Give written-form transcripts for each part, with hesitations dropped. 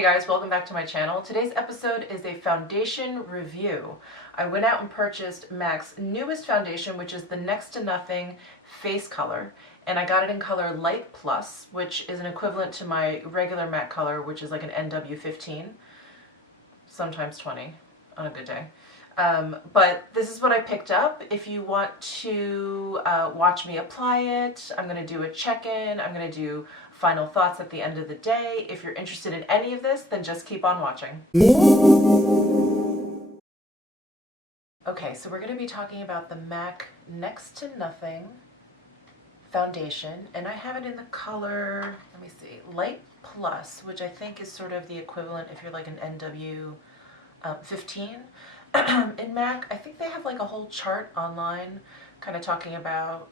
Hey guys, welcome back to my channel. Today's episode is a foundation review. I went out and purchased MAC's newest foundation, which is the Next to Nothing Face Color, and I got it in color Light Plus, which is an equivalent to my regular MAC color, which is like an NW15, sometimes 20 on a good day. But this is what I picked up. If you want to watch me apply it, I'm going to do a check-in, I'm going to do final thoughts at the end of the day. If you're interested in any of this, then just keep on watching. Okay, so we're going to be talking about the MAC Next to Nothing foundation, and I have it in the color, let me see, Light Plus, which I think is sort of the equivalent if you're like an NW 15. In MAC, I think they have like a whole chart online kind of talking about,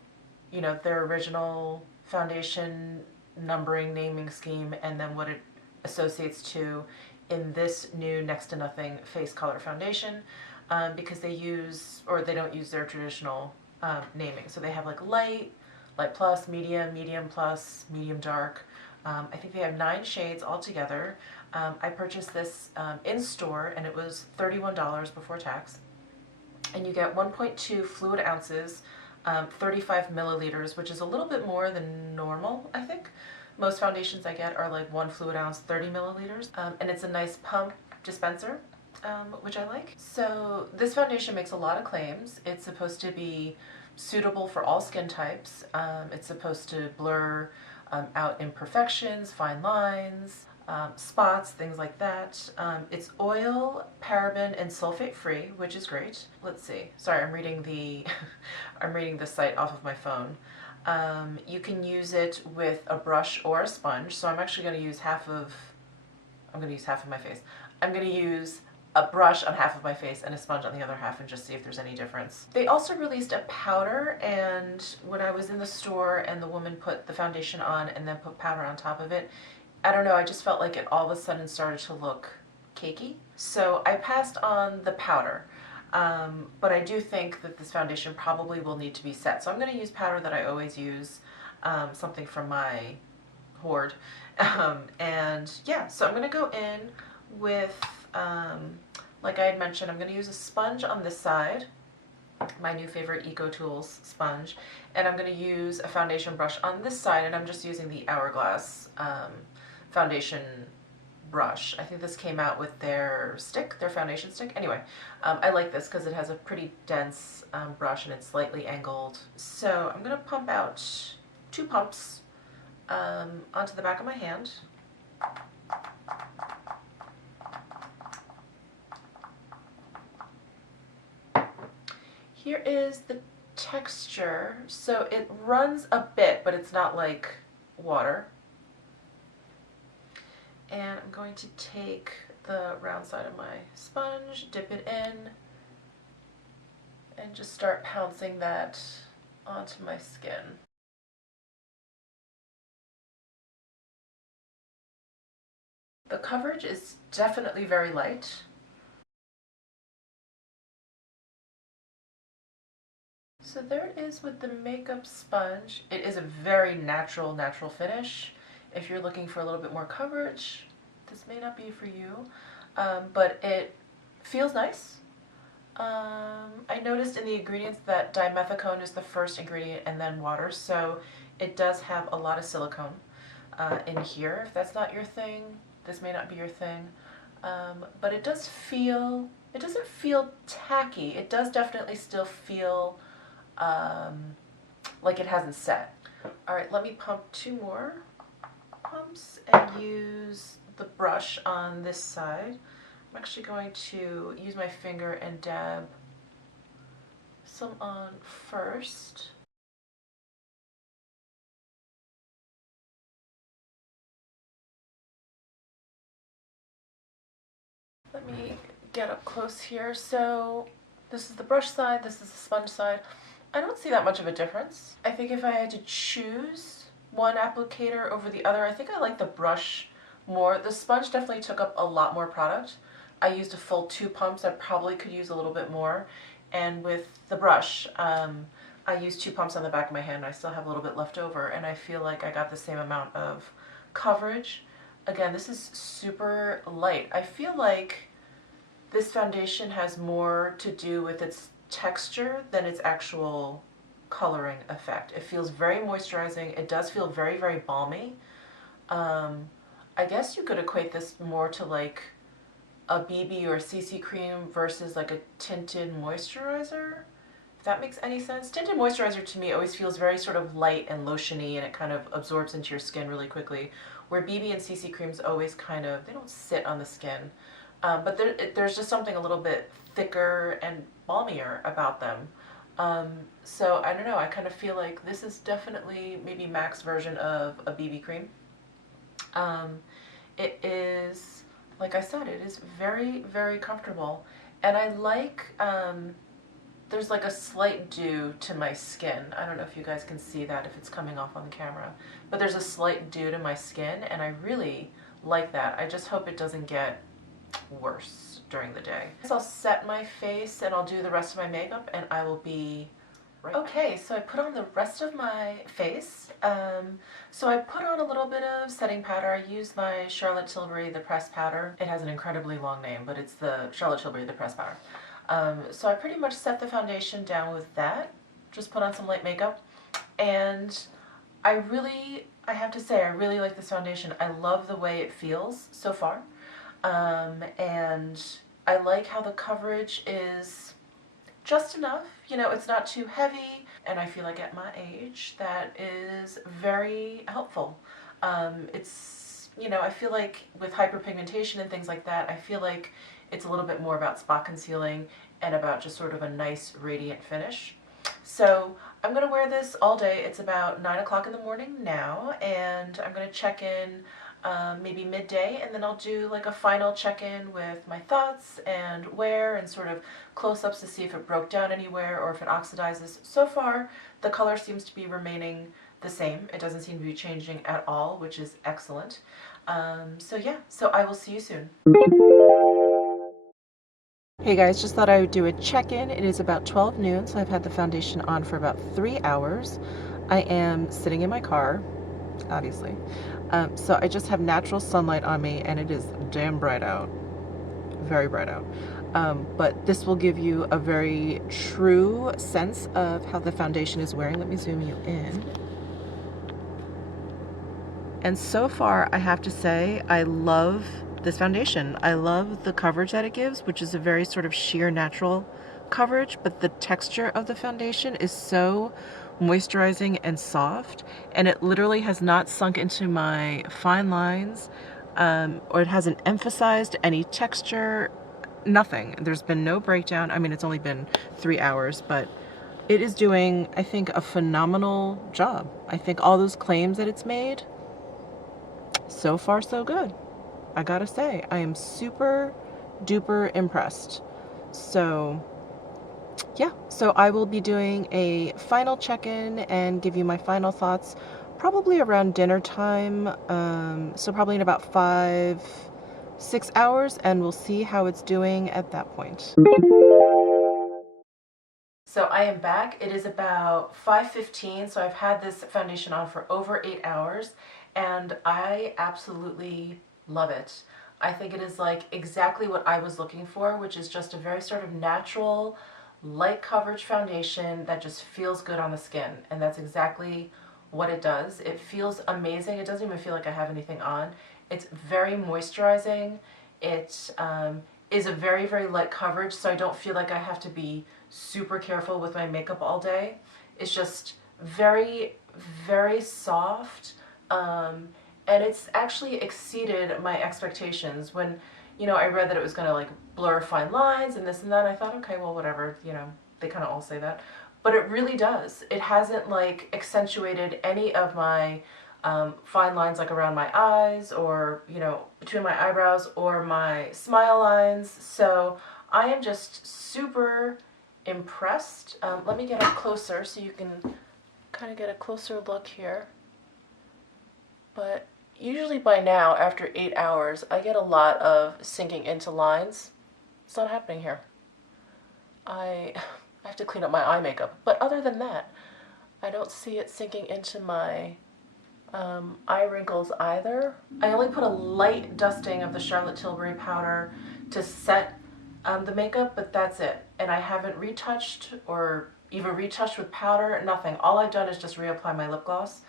you know, their original foundation numbering, naming scheme, and then what it associates to in this new Next to Nothing Face Color foundation, because they use, or they don't use their traditional naming. So they have like light, light plus, medium, medium plus, medium dark. I think they have 9 shades altogether. I purchased this in store and it was $31 before tax. And you get 1.2 fluid ounces, 35 milliliters, which is a little bit more than normal, I think. Most foundations I get are like 1 fluid ounce, 30 milliliters. And it's a nice pump dispenser, which I like. So this foundation makes a lot of claims. It's supposed to be suitable for all skin types. It's supposed to blur out imperfections, fine lines, spots, things like that. It's oil, paraben, and sulfate free, which is great. Let's see. Sorry, I'm reading the I'm reading the site off of my phone. You can use it with a brush or a sponge. So I'm actually going to use half of my face. I'm going to use a brush on half of my face and a sponge on the other half and just see if there's any difference. They also released a powder, and when I was in the store and the woman put the foundation on and then put powder on top of it, I don't know, I just felt like it all of a sudden started to look cakey. So I passed on the powder, but I do think that this foundation probably will need to be set. So I'm going to use powder that I always use, something from my hoard. And yeah, so I'm going to go in with, like I had mentioned, I'm going to use a sponge on this side, my new favorite Eco Tools sponge, and I'm going to use a foundation brush on this side, and I'm just using the Hourglass foundation brush. I think this came out with their stick, their foundation stick. Anyway, I like this because it has a pretty dense brush and it's slightly angled. So I'm going to pump out 2 pumps onto the back of my hand. Here is the texture. So it runs a bit, but it's not like water. And I'm going to take the round side of my sponge, dip it in, and just start pouncing that onto my skin. The coverage is definitely very light. So there it is with the makeup sponge. It is a very natural finish. If you're looking for a little bit more coverage, this may not be for you, but it feels nice. I noticed in the ingredients that dimethicone is the first ingredient and then water, so it does have a lot of silicone in here. If that's not your thing, this may not be your thing, but it doesn't feel tacky. It does definitely still feel like it hasn't set. Alright, let me pump 2 more pumps and use the brush on this side. I'm actually going to use my finger and dab some on first. Let me get up close here. So this is the brush side, this is the sponge side. I don't see that much of a difference. I think if I had to choose one applicator over the other, I think I like the brush more. The sponge definitely took up a lot more product. I used a full 2 pumps. I probably could use a little bit more. And with the brush, I used 2 pumps on the back of my hand. I still have a little bit left over, and I feel like I got the same amount of coverage again, this is super light. I feel like this foundation has more to do with its texture than its actual coloring effect. It feels very moisturizing. It does feel very, very balmy. I guess you could equate this more to like a BB or a CC cream versus like a tinted moisturizer, if that makes any sense. Tinted moisturizer to me always feels very sort of light and lotiony, and it kind of absorbs into your skin really quickly, where BB and CC creams always kind of, they don't sit on the skin. But there's just something a little bit thicker and balmier about them. So I don't know, I kind of feel like this is definitely maybe MAC's version of a BB cream. It is, like I said, it is very, very comfortable. And I like, there's like a slight dew to my skin. I don't know if you guys can see that if it's coming off on the camera, but there's a slight dew to my skin, and I really like that. I just hope it doesn't get worse during the day. So I'll set my face and I'll do the rest of my makeup, and I will be right back. Okay, so I put on the rest of my face. So I put on a little bit of setting powder. I use my Charlotte Tilbury The Pressed Powder. It has an incredibly long name, but it's the Charlotte Tilbury The Pressed Powder. So I pretty much set the foundation down with that. Just put on some light makeup, and I have to say, I really like this foundation. I love the way it feels so far. And I like how the coverage is just enough. You know, it's not too heavy, and I feel like at my age that is very helpful. It's, you know, I feel like with hyperpigmentation and things like that, I feel like it's a little bit more about spot concealing and about just sort of a nice radiant finish. So I'm going to wear this all day. It's about 9 o'clock in the morning now, and I'm going to check in maybe midday, and then I'll do like a final check-in with my thoughts and wear and sort of close-ups to see if it broke down anywhere or if it oxidizes. So far, the color seems to be remaining the same. It doesn't seem to be changing at all, which is excellent. So yeah, so I will see you soon. Hey guys, just thought I would do a check-in. It is about 12 noon, so I've had the foundation on for about 3 hours. I am sitting in my car, obviously. So I just have natural sunlight on me, and it is damn bright out. Very bright out. But this will give you a very true sense of how the foundation is wearing. Let me zoom you in. And so far, I have to say, I love this foundation. I love the coverage that it gives, which is a very sort of sheer natural coverage, but the texture of the foundation is so moisturizing and soft, and it literally has not sunk into my fine lines, or it hasn't emphasized any texture, nothing. There's been no breakdown. I mean, it's only been 3 hours, but it is doing, I think, a phenomenal job. I think all those claims that it's made, so far so good. I gotta say, I am super duper impressed. So yeah, so I will be doing a final check-in and give you my final thoughts probably around dinner time, so probably in about 5-6 hours, and we'll see how it's doing at that point. So I am back. It is about 5:15, so I've had this foundation on for over 8 hours, and I absolutely love it. I think it is like exactly what I was looking for, which is just a very sort of natural, light coverage foundation that just feels good on the skin, and that's exactly what it does. It feels amazing. It doesn't even feel like I have anything on. It's very moisturizing. It is a very, very light coverage, so I don't feel like I have to be super careful with my makeup all day. It's just very, very soft, and it's actually exceeded my expectations. When, you know, I read that it was going to like blur fine lines and this and that, I thought, okay, well, whatever, you know, they kind of all say that. But it really does. It hasn't like accentuated any of my fine lines like around my eyes or, you know, between my eyebrows or my smile lines. So I am just super impressed. Let me get up closer so you can kind of get a closer look here. But usually by now, after 8 hours, I get a lot of sinking into lines. It's not happening here. I have to clean up my eye makeup. But other than that, I don't see it sinking into my eye wrinkles either. I only put a light dusting of the Charlotte Tilbury powder to set the makeup, but that's it. And I haven't retouched or even retouched with powder, nothing. All I've done is just reapply my lip gloss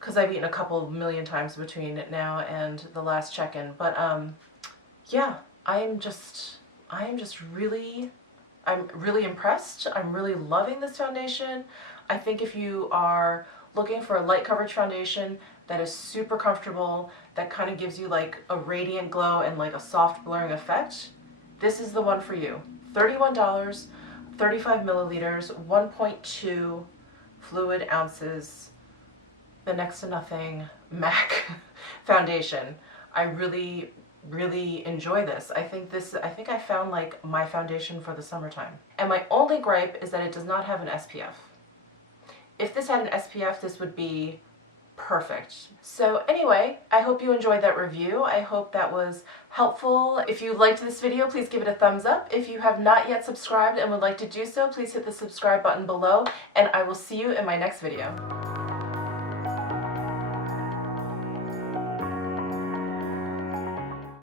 because I've eaten a couple million times between now and the last check-in. But yeah, I'm really impressed. I'm really loving this foundation. I think if you are looking for a light coverage foundation that is super comfortable, that kind of gives you like a radiant glow and like a soft blurring effect, this is the one for you. $31, 35 milliliters, 1.2 fluid ounces, the next to nothing MAC foundation. I really enjoy this. I think I found like my foundation for the summertime. And my only gripe is that it does not have an SPF. If this had an SPF, this would be perfect. So anyway, I hope you enjoyed that review. I hope that was helpful. If you liked this video, please give it a thumbs up. If you have not yet subscribed and would like to do so, please hit the subscribe button below, and I will see you in my next video.